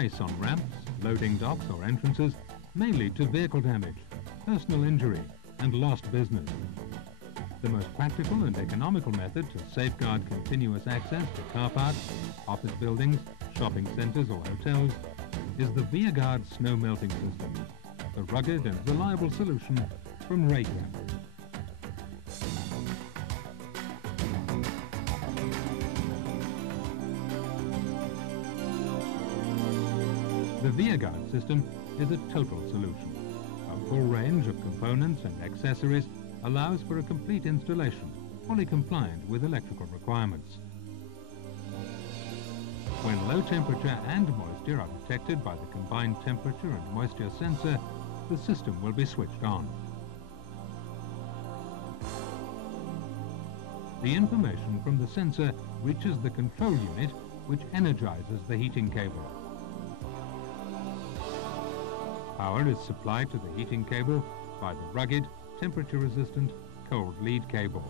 Ice on ramps, loading docks or entrances may lead to vehicle damage, personal injury and lost business. The most practical and economical method to safeguard continuous access to car parks, office buildings, shopping centres or hotels is the ViaGuard snow melting system, the rugged and reliable solution from Raychem. The ViaGuard system is a total solution. A full range of components and accessories allows for a complete installation, fully compliant with electrical requirements. When low temperature and moisture are detected by the combined temperature and moisture sensor, the system will be switched on. The information from the sensor reaches the control unit, which energizes the heating cable. Power is supplied to the heating cable by the rugged, temperature-resistant cold lead cable.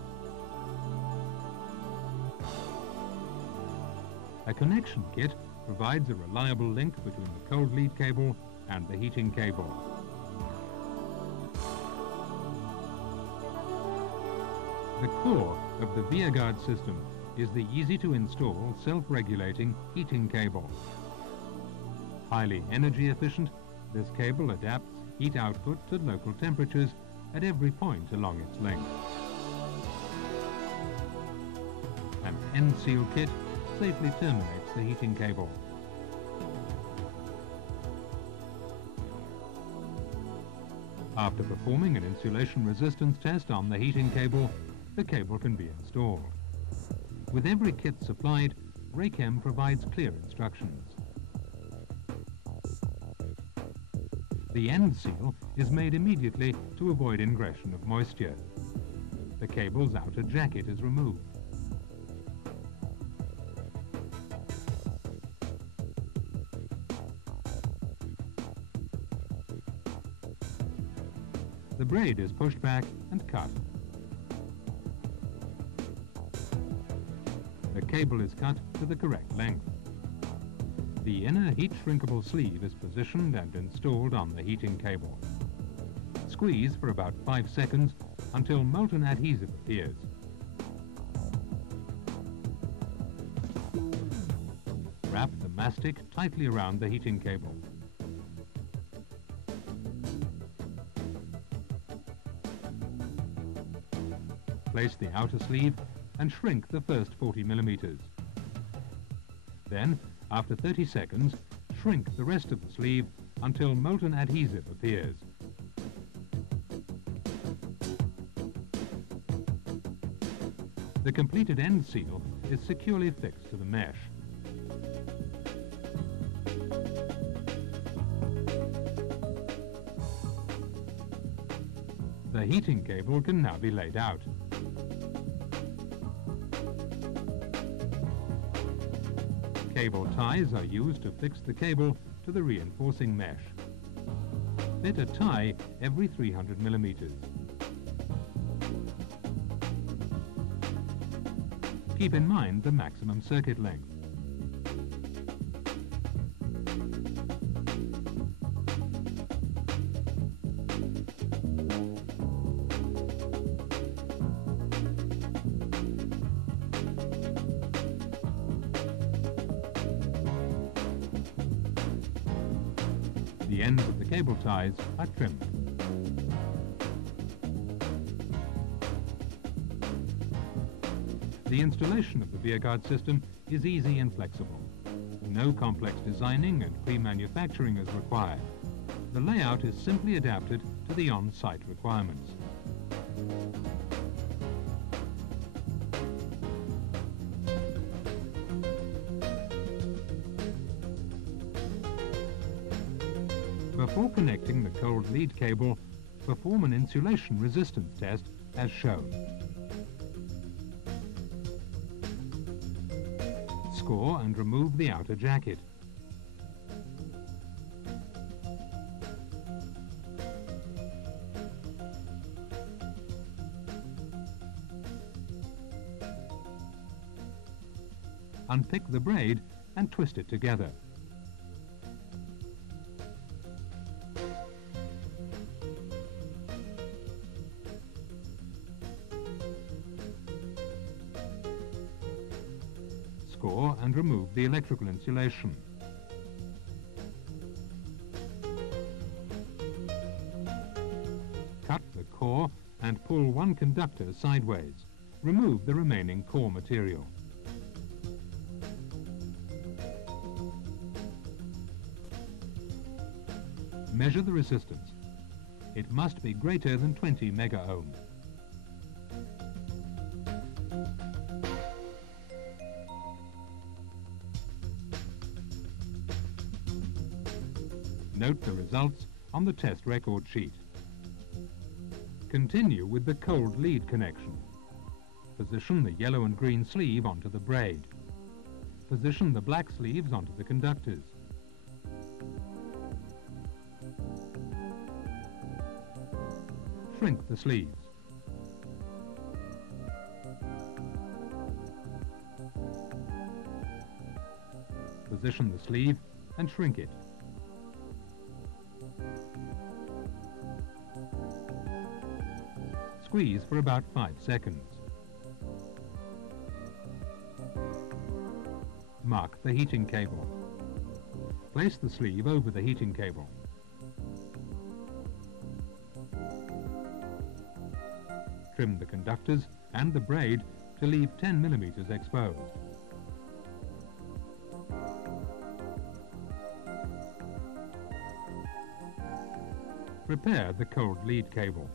A connection kit provides a reliable link between the cold lead cable and the heating cable. The core of the ViaGuard system is the easy-to-install, self-regulating heating cable. Highly energy efficient, this cable adapts heat output to local temperatures at every point along its length. An end seal kit safely terminates the heating cable. After performing an insulation resistance test on the heating cable, the cable can be installed. With every kit supplied, Raychem provides clear instructions. The end seal is made immediately to avoid ingression of moisture. The cable's outer jacket is removed. The braid is pushed back and cut. The cable is cut to the correct length. The inner heat-shrinkable sleeve is positioned and installed on the heating cable. Squeeze for about 5 seconds until molten adhesive appears. Wrap the mastic tightly around the heating cable. Place the outer sleeve and shrink the first 40 millimeters. Then, after 30 seconds, shrink the rest of the sleeve until molten adhesive appears. The completed end seal is securely fixed to the mesh. The heating cable can now be laid out. Cable ties are used to fix the cable to the reinforcing mesh. Fit a tie every 300 millimeters. Keep in mind the maximum circuit length. The ends of the cable ties are trimmed. The installation of the ViaGuard system is easy and flexible. No complex designing and pre-manufacturing is required. The layout is simply adapted to the on-site requirements. Before connecting the cold lead cable, perform an insulation resistance test as shown. Score and remove the outer jacket. Unpick the braid and twist it together. core and remove the electrical insulation. Cut the core and pull one conductor sideways. Remove the remaining core material. Measure the resistance. It must be greater than 20 megaohm. Note the results on the test record sheet. Continue with the cold lead connection. Position the yellow and green sleeve onto the braid. Position the black sleeves onto the conductors. Shrink the sleeves. Position the sleeve and shrink it. Squeeze for about 5 seconds. Mark the heating cable. Place the sleeve over the heating cable. Trim the conductors and the braid to leave 10 millimeters exposed. Prepare the cold lead cable.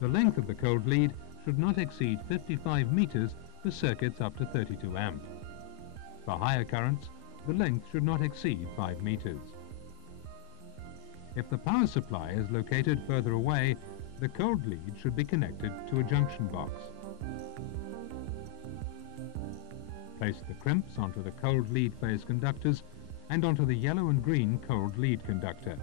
The length of the cold lead should not exceed 55 meters for circuits up to 32 amp. For higher currents, the length should not exceed 5 meters. If the power supply is located further away, the cold lead should be connected to a junction box. Place the crimps onto the cold lead phase conductors and onto the yellow and green cold lead conductor.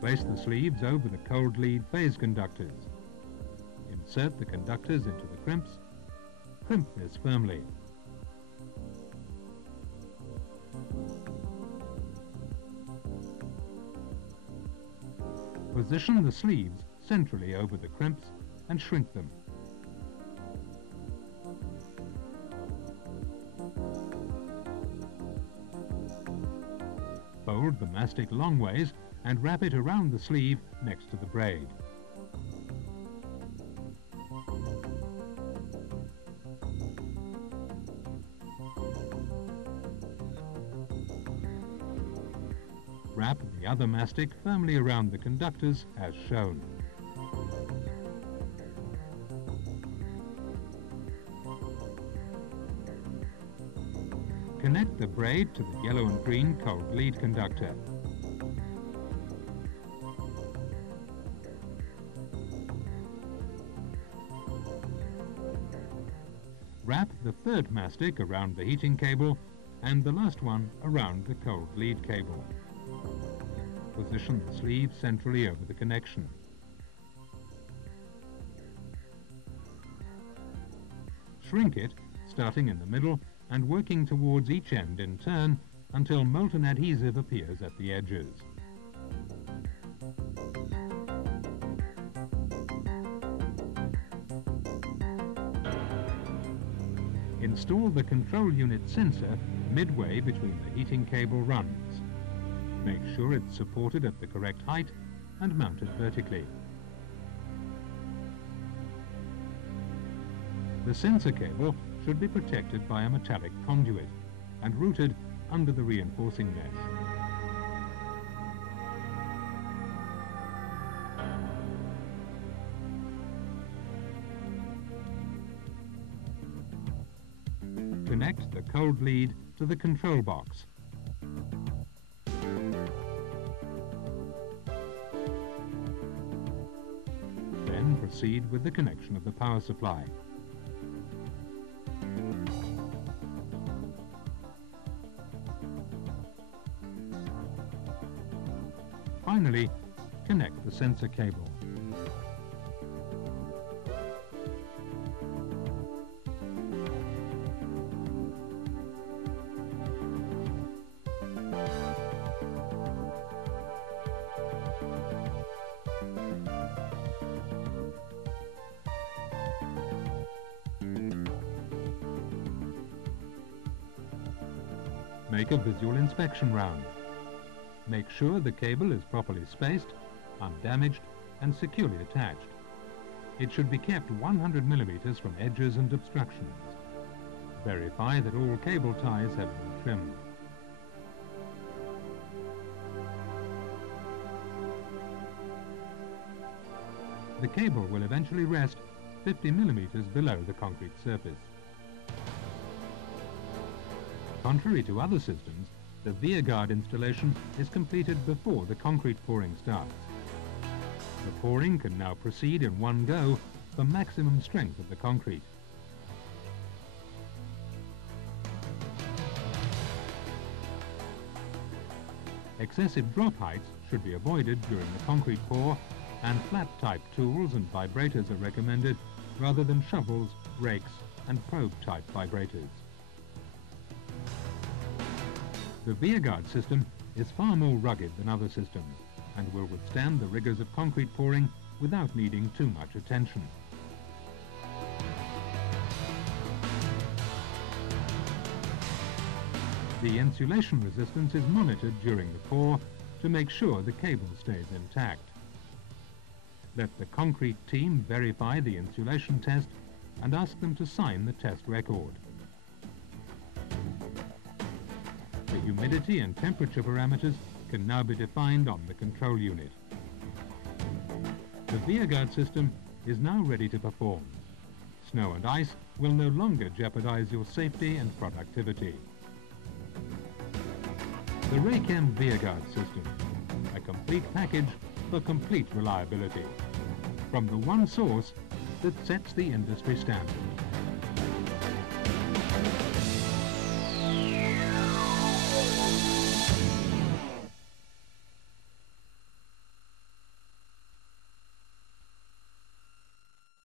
Place the sleeves over the cold lead phase conductors. Insert the conductors into the crimps. Crimp this firmly. Position the sleeves centrally over the crimps and shrink them. Fold the mastic long ways and wrap it around the sleeve next to the braid. Wrap the other mastic firmly around the conductors as shown. Connect the braid to the yellow and green cold lead conductor. Wrap the third mastic around the heating cable and the last one around the cold lead cable. Position the sleeve centrally over the connection. Shrink it, starting in the middle and working towards each end in turn until molten adhesive appears at the edges. Install the control unit sensor midway between the heating cable runs. Make sure it's supported at the correct height and mounted vertically. The sensor cable should be protected by a metallic conduit and routed under the reinforcing mesh. Connect the cold lead to the control box. Then proceed with the connection of the power supply. Finally, connect the sensor cable. Make a visual inspection round. Make sure the cable is properly spaced, undamaged and securely attached. It should be kept 100 millimeters from edges and obstructions. Verify that all cable ties have been trimmed. The cable will eventually rest 50 millimeters below the concrete surface. Contrary to other systems, the ViaGuard installation is completed before the concrete pouring starts. The pouring can now proceed in one go for maximum strength of the concrete. Excessive drop heights should be avoided during the concrete pour, and flat-type tools and vibrators are recommended rather than shovels, rakes and probe-type vibrators. The ViaGuard system is far more rugged than other systems and will withstand the rigors of concrete pouring without needing too much attention. The insulation resistance is monitored during the pour to make sure the cable stays intact. Let the concrete team verify the insulation test and ask them to sign the test record. The humidity and temperature parameters can now be defined on the control unit. The ViaGuard system is now ready to perform. Snow and ice will no longer jeopardize your safety and productivity. The Raychem ViaGuard system, a complete package for complete reliability, from the one source that sets the industry standard.